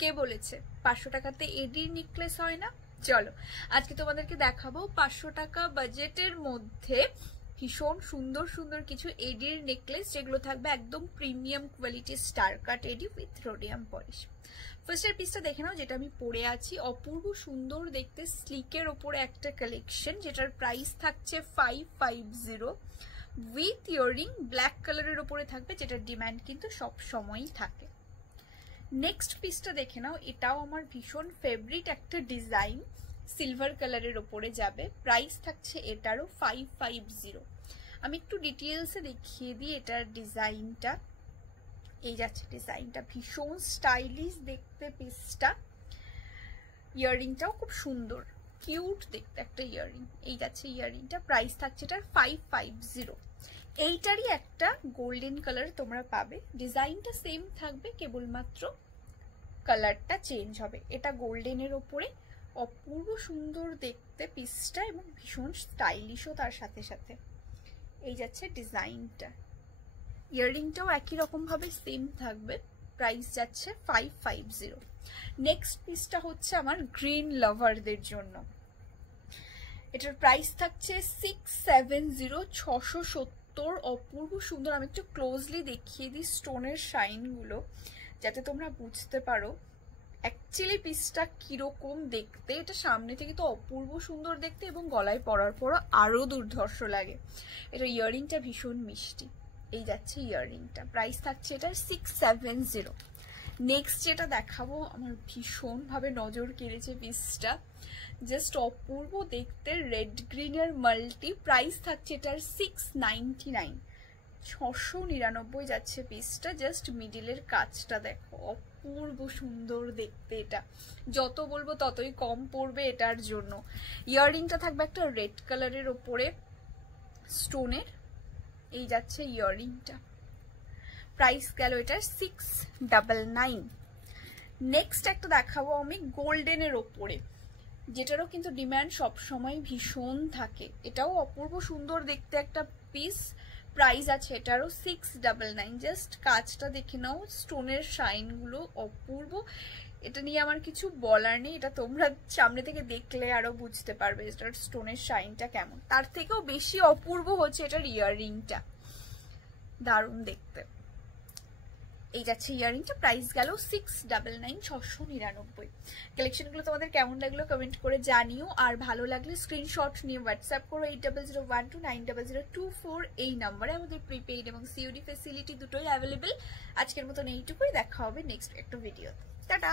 কে বলেছে 500 টাকাতে এডির নেকলেস হয় না? চলো আজকে তোমাদেরকে দেখাবো 500 টাকা বাজেটের মধ্যে ভীষণ সুন্দর সুন্দর কিছু এডির নেকলেস, যেগুলো থাকবে একদম প্রিমিয়াম কোয়ালিটির star cut AD with rhodium polish. ফার্স্টের পিসটা দেখে নাও, যেটা আমি পরে আছি, অপূর্ব সুন্দর দেখতে স্লিকের ওপরে একটা কালেকশন, যেটার প্রাইস থাকছে 550 উইথ ইয়াররিং ব্ল্যাক কালারের ওপরে থাকবে, যেটার ডিমান্ড কিন্তু সব সময়ই থাকে। নেক্সট পিসটা দেখে নাও, এটাও আমার ভীষণ ফেভারিট একটা ডিজাইন, সিলভার কালারের ওপরে যাবে, প্রাইস থাকছে এটারও 550। আমি একটু ডিটেলসে দেখিয়ে দিই এটার ডিজাইনটা। এই যাচ্ছে ডিজাইনটা, ভীষণ স্টাইলিশ দেখতে পিসটা। ইয়াররিংটাও খুব সুন্দর কিউট দেখতে একটা ইয়াররিং। এই যাচ্ছে ইয়াররিংটা, প্রাইস থাকছে এটার 550। এইটারই একটা গোল্ডেন কালার তোমরা পাবে, ডিজাইনটা সেম থাকবে, কেবলমাত্র কালারটা চেঞ্জ হবে। এটা গোল্ডেনের ওপরে অপূর্ব সুন্দর দেখতে পিসটা এবং ভীষণ স্টাইলিশও তার সাথে সাথে। এই যাচ্ছে ডিজাইনটা, ইয়াররিংটাও একই রকম ভাবে সেম থাকবে, প্রাইস যাচ্ছে 550। নেক্সট পিসটা হচ্ছে আমার গ্রিন লাভারদের জন্য, এটার প্রাইস থাকছে 670, 670। অপূর্ব সুন্দর, আমি একটু ক্লোজলি দেখিয়ে দিই স্টোনের শাইনগুলো যাতে তোমরা বুঝতে পারো অ্যাকচুয়ালি পিসটা কিরকম দেখতে। এটা সামনে থেকে তো অপূর্ব সুন্দর দেখতে এবং গলায় পরার পরও আরো দুর্ধর্ষ লাগে। এটা ইয়াররিংটা ভীষণ মিষ্টি। এই যাচ্ছে ইয়াররিংটা, প্রাইস থাকছে এটার 670। নেক্সট যেটা দেখাবো, আমার ভীষণ ভাবে নজর কেড়েছে পিসটা, জাস্ট অপূর্ব দেখতে, রেড গ্রিনের মাল্টি, প্রাইস থাকছে এটার 699, 699 যাচ্ছে পিসটা। জাস্ট মিডিলের কাজটা দেখো, অপূর্ব সুন্দর দেখতে, এটা যত বলবো ততই কম পড়বে এটার জন্য। ইয়াররিংটা থাকবে একটা রেড কালারের ওপরে স্টোনের। এই যাচ্ছে ইয়াররিংটা, প্রাইস গেল এটার 699। নেক্সট একটা দেখাবো আমি গোল্ডেনের ওপরে, যেটারও কিন্তু ডিমান্ড সবসময় ভীষণ থাকে। এটাও অপূর্ব সুন্দর দেখতে একটা পিস, প্রাইস আছে এটারও 699। জাস্ট কাজটা দেখে নাও, স্টোনের শাইনগুলো অপূর্ব। এটা নিয়ে আমার কিছু বলার নেই, এটা তোমরা সামনে থেকে দেখলে আরো বুঝতে পারবে এটার স্টোনের শাইনটা কেমন। তার থেকেও বেশি অপূর্ব হচ্ছে এটার ইয়াররিংটা, দারুণ দেখতে। এই যাচ্ছে ইয়াররিংটা, প্রাইস গেল 699, 699। কালেকশনগুলো তোমাদের কেমন লাগলো কমেন্ট করে জানিও, আর ভালো লাগলে স্ক্রিনশট নিয়ে হোয়াটসঅ্যাপ করো 8001290024 এই নাম্বারে। আমাদের প্রিপেইড এবং সিওডি ফ্যাসিলিটি দুটোই অ্যাভেলেবেল। আজকের মতন এইটুকুই, দেখা হবে নেক্সট একটা ভিডিওতে। টাটা।